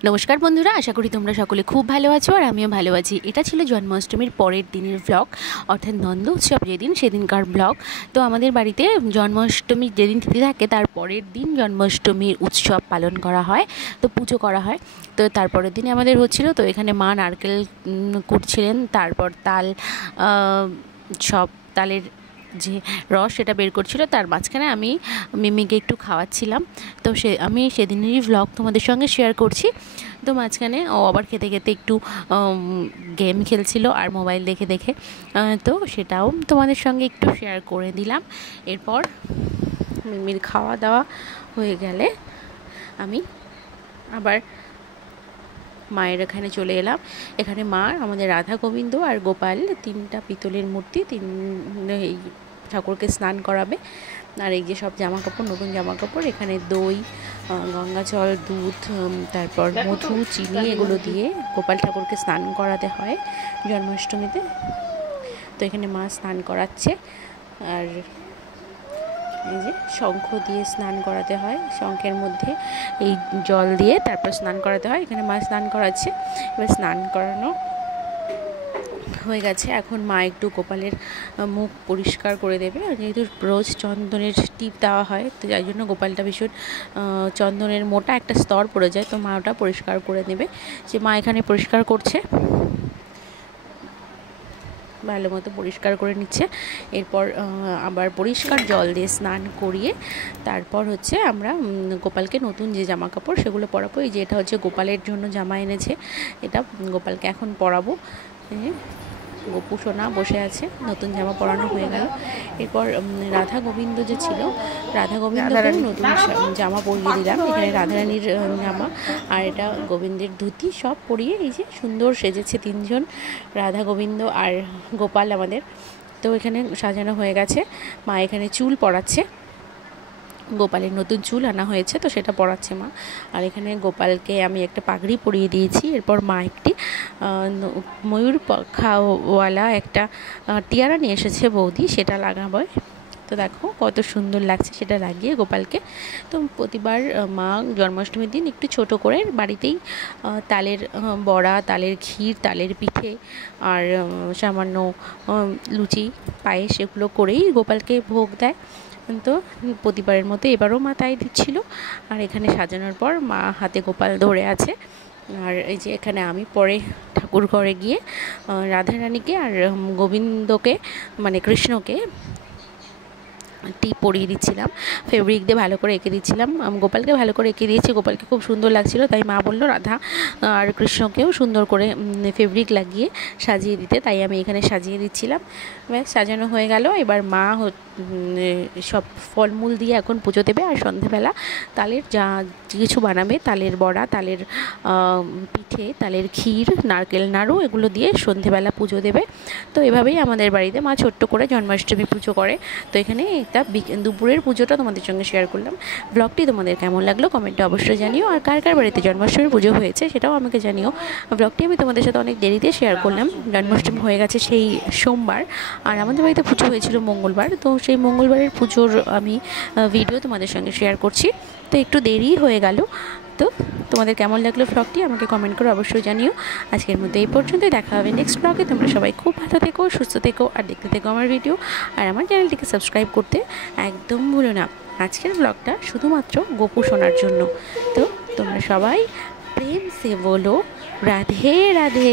नमस्कार बंधुरा आशा करी तुम्हारा सकले खूब भालो आछो और आमिও भालो आछि। এটা ছিল জন্মাষ্টমীর পরের দিনের ব্লগ, অর্থাৎ নন্দ উৎসব যেদিন সেদিনকার ব্লগ। তো আমাদের বাড়িতে জন্মাষ্টমী যেদিন তিথি থাকে তার পরের দিন জন্মাষ্টমীর উৎসব পালন করা হয়, তো পুজো করা হয়। তো তারপরের দিনে আমাদের হচ্ছিল, তো এখানে মা নারকেল কুটছিলেন, তারপর তাল সব তালের যে রস সেটা বের করছিল, তার মাঝখানে আমি মিমিকে একটু খাওয়াচ্ছিলাম। তো আমি সেদিনেরই ভ্লগ তোমাদের সঙ্গে শেয়ার করছি। তো মাঝখানে ও আবার খেতে খেতে একটু গেম খেলছিল আর মোবাইল দেখে দেখে, তো সেটাও তোমাদের সঙ্গে একটু শেয়ার করে দিলাম। এরপর মিমির খাওয়া দাওয়া হয়ে গেলে আমি আবার মায়ের এখানে চলে এলাম। এখানে মা আমাদের রাধা গোবিন্দ আর গোপাল তিনটা পিতলের মূর্তি, এই ঠাকুরকে স্নান করাবে। আর এই যে সব জামা কাপড়, নতুন জামা কাপড়, এখানে দই, গঙ্গা জল, দুধ, তারপর মধু, চিনি এগুলো দিয়ে গোপাল ঠাকুরকে স্নান করাতে হয় জন্মাষ্টমীতে। তো এখানে মা স্নান করাচ্ছে, আর এই যে শঙ্খ দিয়ে স্নান করাতে হয়, শঙ্খের মধ্যে এই জল দিয়ে তারপর স্নান করাতে হয়। এখানে মা স্নান করাচ্ছে। এবার স্নান করানো হয়ে গেছে, এখন মা একটু গোপালের মুখ পরিষ্কার করে দেবে। যেহেতু রোজ চন্দনের টিপ দেওয়া হয়, তো যার জন্য গোপালটা ভীষণ চন্দনের মোটা একটা স্তর পড়ে যায়, তো মা ওটা পরিষ্কার করে নেবে। যে মা এখানে পরিষ্কার করছে, ভালো মতো পরিষ্কার করে নিচ্ছে। এরপর আবার পরিষ্কার জল দিয়ে স্নান করিয়ে তারপর হচ্ছে আমরা গোপালকে নতুন যে জামা কাপড় সেগুলো পরাবো। এই যে এটা হচ্ছে গোপালের জন্য জামা এনেছে, এটা গোপালকে এখন পরাবো। গোপু সোনা বসে আছে, নতুন জামা পরানো হয়ে গেল। এরপর রাধা গোবিন্দ যে ছিল, রাধা গোবিন্দকে নতুন জামা পরিয়ে দিলাম। এখানে রাধারানীর জামা আর এটা গোবিন্দের ধুতি সব পরিয়ে এই যে সুন্দর সেজেছে তিনজন, রাধা গোবিন্দ আর গোপাল আমাদের। তো এখানে সাজানো হয়ে গেছে। মা এখানে চুল পরাচ্ছে, গোপালের নতুন চুল আনা হয়েছে, তো সেটা পরাচ্ছে মা। আর এখানে গোপালকে আমি একটা পাগড়ি পরিয়ে দিয়েছি। এরপর মা একটি ময়ূর পাখাওয়ালা একটা টিয়ারা নিয়ে এসেছে বৌদি, সেটা লাগাবো। তো দেখো কত সুন্দর লাগছে সেটা লাগিয়ে গোপালকে। তো প্রতিবার মা জন্মাষ্টমীর দিন একটু ছোট করে বাড়িতেই তালের বড়া, তালের ক্ষীর, তালের পিঠে আর সামান্য লুচি, পায়েস এগুলো করেই গোপালকে ভোগ দেয়। তো প্রতিবারের মতো এবারও মা তাই দিচ্ছিল। আর এখানে সাজানোর পর মা হাতে গোপাল ধরে আছে। আর এই যে এখানে আমি পরে ঠাকুর ঘরে গিয়ে রাধারানীকে আর গোবিন্দকে মানে কৃষ্ণকে টিপ পরিয়ে দিচ্ছিলাম, ফেব্রিক দিয়ে ভালো করে এঁকে দিচ্ছিলাম। গোপালকে ভালো করে এঁকে দিয়েছি, গোপালকে খুব সুন্দর লাগছিল, তাই মা বললো রাধা আর কৃষ্ণকেও সুন্দর করে ফেব্রিক লাগিয়ে সাজিয়ে দিতে, তাই আমি এখানে সাজিয়ে দিচ্ছিলাম। সাজানো হয়ে গেল। এবার মা সব ফলমূল দিয়ে এখন পুজো দেবে। আর সন্ধেবেলা তালের যা কিছু বানাবে, তালের বড়া, তালের পিঠে, তালের ক্ষীর, নারকেল নাড়ু এগুলো দিয়ে সন্ধেবেলা পুজো দেবে। তো এভাবেই আমাদের বাড়িতে মা ছোট্ট করে জন্মাষ্টমী পুজো করে। তো এখানে একটা দুপুরের পুজোটা তোমাদের সঙ্গে শেয়ার করলাম। ব্লগটি তোমাদের কেমন লাগলো কমেন্টে অবশ্যই জানিও। আর কার কার বাড়িতে জন্মাষ্টমীর পুজো হয়েছে সেটাও আমাকে জানিও। ব্লগটি আমি তোমাদের সাথে অনেক দেরিতে শেয়ার করলাম, জন্মাষ্টমী হয়ে গেছে সেই সোমবার, আর আমাদের বাড়িতে পুজো হয়েছিল মঙ্গলবার। তো সেই মঙ্গলবারের পুজোর আমি ভিডিও তোমাদের সঙ্গে শেয়ার করছি। তো একটু দেরি হয়ে গেল। তো তোমাদের কেমন লাগলো ব্লগটি আমাকে কমেন্ট করে অবশ্যই জানিও। আজকের মধ্যে এই পর্যন্তই, দেখা হবে নেক্সট ব্লগে। তোমরা সবাই খুব ভালো থেকো, সুস্থ থেকো, আর দেখতে থেকো আমার ভিডিও। আর আমার চ্যানেলটিকে সাবস্ক্রাইব করতে একদম ভুলো না। আজকের ব্লগটা শুধুমাত্র গোপু শোনার জন্য। তো তোমরা সবাই প্রেম সে বলো রাধে রাধে।